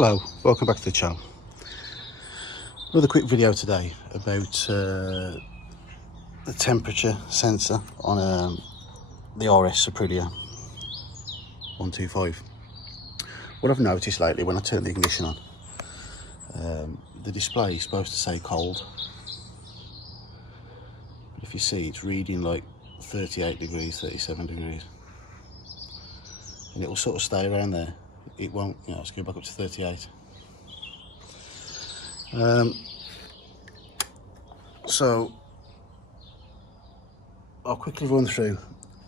Hello, welcome back to the channel. Another quick video today about the temperature sensor on the RS Aprilia 125. What I've noticed lately when I turn the ignition on, the display is supposed to say cold, but if you see, it's reading like 38 degrees, 37 degrees, and it will sort of stay around there. It won't, let's go back up to 38. So I'll quickly run through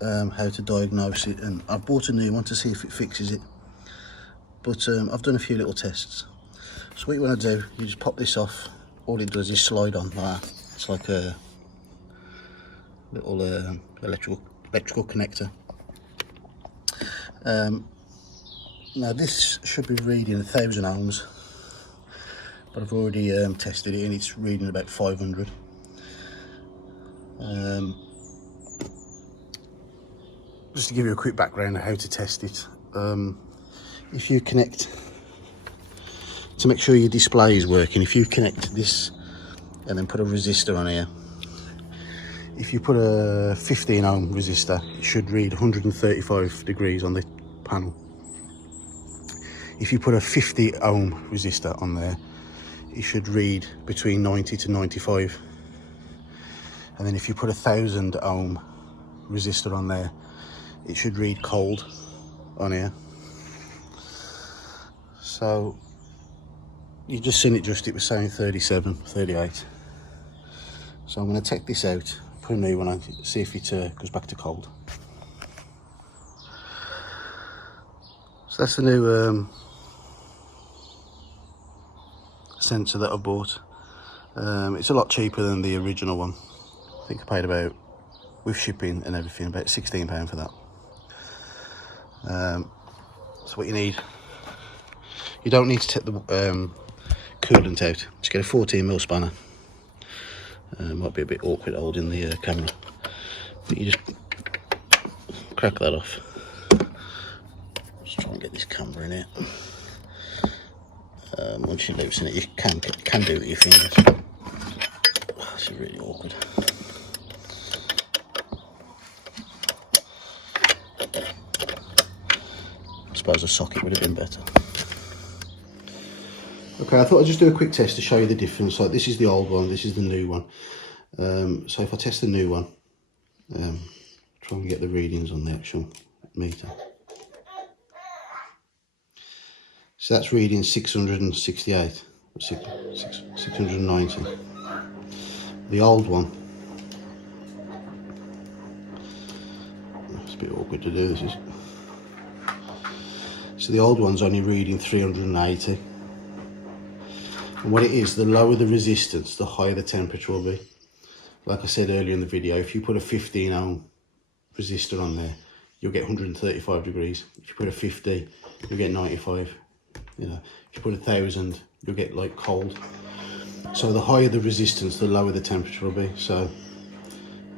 how to diagnose it, and I've bought a new one to see if it fixes it, but I've done a few little tests. So what you want to do, you just pop this off. All it does is slide on like that. It's like a little electrical connector. Now this should be reading 1000 ohms, but I've already tested it and it's reading about 500. Just to give you a quick background of how to test it, if you connect, to make sure your display is working, if you connect this and then put a resistor on here, if you put a 15 ohm resistor, it should read 135 degrees on the panel. If you put a 50 ohm resistor on there, it should read between 90 to 95. And then if you put a 1000 ohm resistor on there, it should read cold on here. So you just seen it it was saying 37, 38. So I'm going to take this out, put a new one on, see if it goes back to cold. So that's the new sensor that I bought. It's a lot cheaper than the original one. I think I paid about, with shipping and everything, about £16 for that. So what you need, you don't need to take the coolant out. Just get a 14mm spanner. Might be a bit awkward holding the camera, but you just crack that off. Just try and get this camera in here. Once you loosen it, you can do it with your fingers. Oh, this is really awkward. I suppose a socket would have been better. Okay, I thought I'd just do a quick test to show you the difference. Like, this is the old one, this is the new one. So if I test the new one, try and get the readings on the actual meter. So that's reading 668, 690. The old one, it's a bit awkward to do this, is it? So the old one's only reading 380. And what it is, the lower the resistance, the higher the temperature will be. Like I said earlier in the video, if you put a 15 ohm resistor on there, you'll get 135 degrees. If you put a 50, you'll get 95. If you put 1000, you'll get like cold. So the higher the resistance, the lower the temperature will be. So,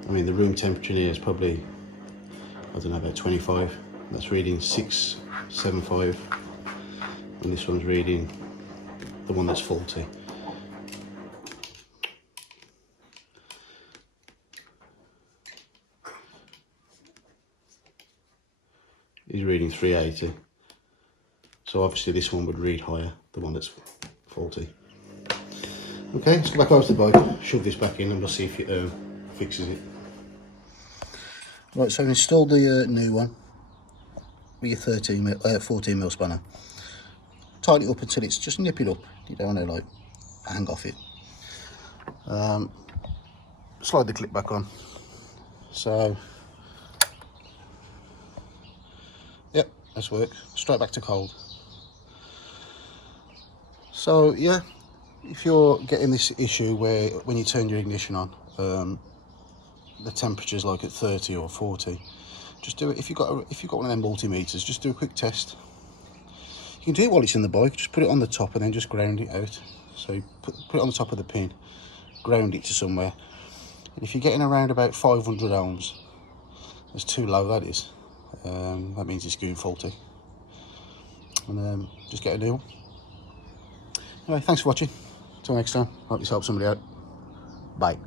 I mean, the room temperature in here is probably, I don't know, about 25. That's reading 675. And this one's reading, the one that's faulty, is reading 380. So obviously this one would read higher, the one that's faulty. Okay, let's go back over to the bike, shove this back in, and we'll see if it fixes it. Right, so I've installed the new one with your 14mm spanner. Tighten it up until it's just nip it up. You don't want to like hang off it. Slide the clip back on. So, yep, that's worked. Straight back to cold. So yeah, if you're getting this issue where when you turn your ignition on, the temperature's like at 30 or 40, just do it. If you've got one of them multimeters, just do a quick test. You can do it while it's in the bike. Just put it on the top and then just ground it out. So you put it on the top of the pin, ground it to somewhere. And if you're getting around about 500 ohms, that's too low, that is. That means it's going faulty. And just get a new one. Anyway, thanks for watching. Till next time, hope this helps somebody out. Bye.